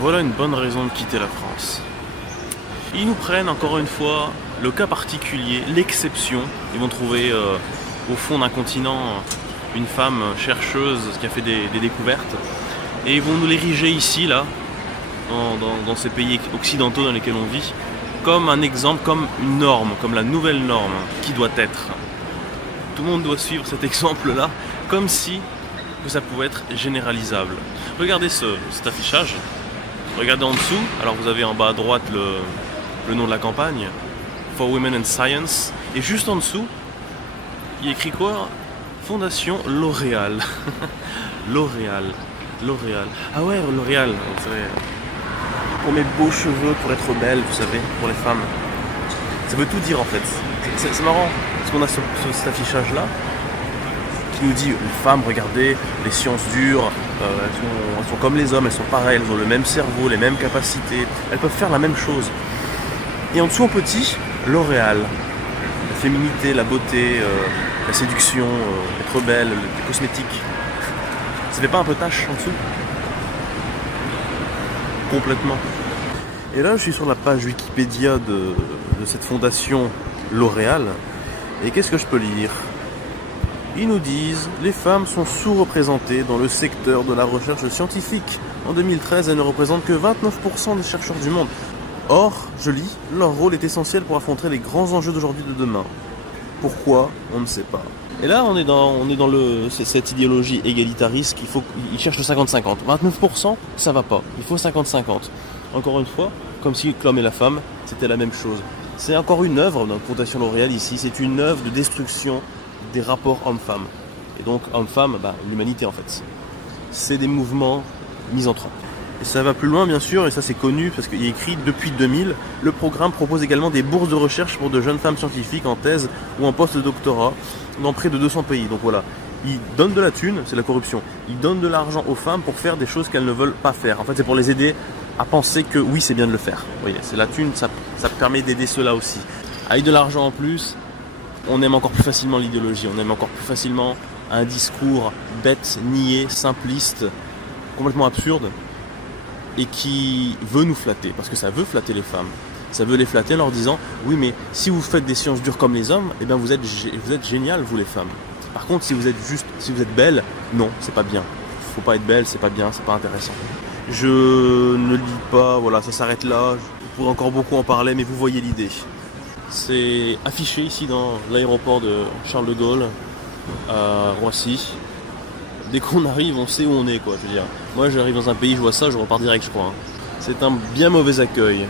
Voilà une bonne raison de quitter la France. Ils nous prennent encore une fois le cas particulier, l'exception. Ils vont trouver au fond d'un continent une femme chercheuse qui a fait des découvertes. Et ils vont nous l'ériger ici, là, dans ces pays occidentaux dans lesquels on vit, comme un exemple, comme une norme, comme la nouvelle norme qui doit être. Tout le monde doit suivre cet exemple-là, comme si que ça pouvait être généralisable. Regardez cet affichage. Regardez en dessous, alors vous avez en bas à droite le nom de la campagne, For Women in Science, et juste en dessous, il y a écrit quoi? Fondation L'Oréal. L'Oréal. Ah ouais, L'Oréal, c'est vrai. Pour mes beaux cheveux, pour être belle, vous savez, pour les femmes. Ça veut tout dire en fait. C'est marrant, parce qu'on a cet affichage-là, qui nous dit, les femmes, regardez, les sciences dures, elles sont comme les hommes, elles sont pareilles, elles ont le même cerveau, les mêmes capacités, elles peuvent faire la même chose. Et en dessous en petit, L'Oréal. La féminité, la beauté, la séduction, être belle, les cosmétiques. Ça fait pas un peu tâche en dessous? Complètement. Et là je suis sur la page Wikipédia de cette fondation L'Oréal. Et qu'est-ce que je peux lire? Ils nous disent « Les femmes sont sous-représentées dans le secteur de la recherche scientifique. En 2013, elles ne représentent que 29% des chercheurs du monde. Or, je lis, leur rôle est essentiel pour affronter les grands enjeux d'aujourd'hui et de demain. Pourquoi? On ne sait pas. » Et là, on est dans cette idéologie égalitariste qu'ils cherchent le 50-50. 29%, ça va pas. Il faut 50-50. Encore une fois, comme si l'homme et la femme, c'était la même chose. C'est encore une œuvre dans la Fondation L'Oréal ici. C'est une œuvre de destruction des rapports hommes-femmes. Et donc, hommes-femmes, l'humanité en fait. C'est des mouvements misanthropes. Et ça va plus loin bien sûr, et ça c'est connu parce qu'il est écrit depuis 2000, le programme propose également des bourses de recherche pour de jeunes femmes scientifiques en thèse ou en post-doctorat dans près de 200 pays. Donc voilà, ils donnent de la thune, c'est la corruption. Ils donnent de l'argent aux femmes pour faire des choses qu'elles ne veulent pas faire. En fait c'est pour les aider à penser que oui c'est bien de le faire. Vous voyez, c'est la thune, ça permet d'aider ceux-là aussi. Avec de l'argent en plus, on aime encore plus facilement l'idéologie, on aime encore plus facilement un discours bête, niais, simpliste, complètement absurde, et qui veut nous flatter, parce que ça veut flatter les femmes. Ça veut les flatter en leur disant « Oui, mais si vous faites des sciences dures comme les hommes, eh bien vous êtes génial, vous les femmes. Par contre, si vous êtes belle, non, c'est pas bien. Faut pas être belle, c'est pas bien, c'est pas intéressant. » Je ne le dis pas, voilà, ça s'arrête là. Je pourrais encore beaucoup en parler, mais vous voyez l'idée. C'est affiché ici dans l'aéroport de Charles de Gaulle, à Roissy. Dès qu'on arrive, on sait où on est, quoi. Je veux dire, moi j'arrive dans un pays, je vois ça, je repars direct, je crois. C'est un bien mauvais accueil.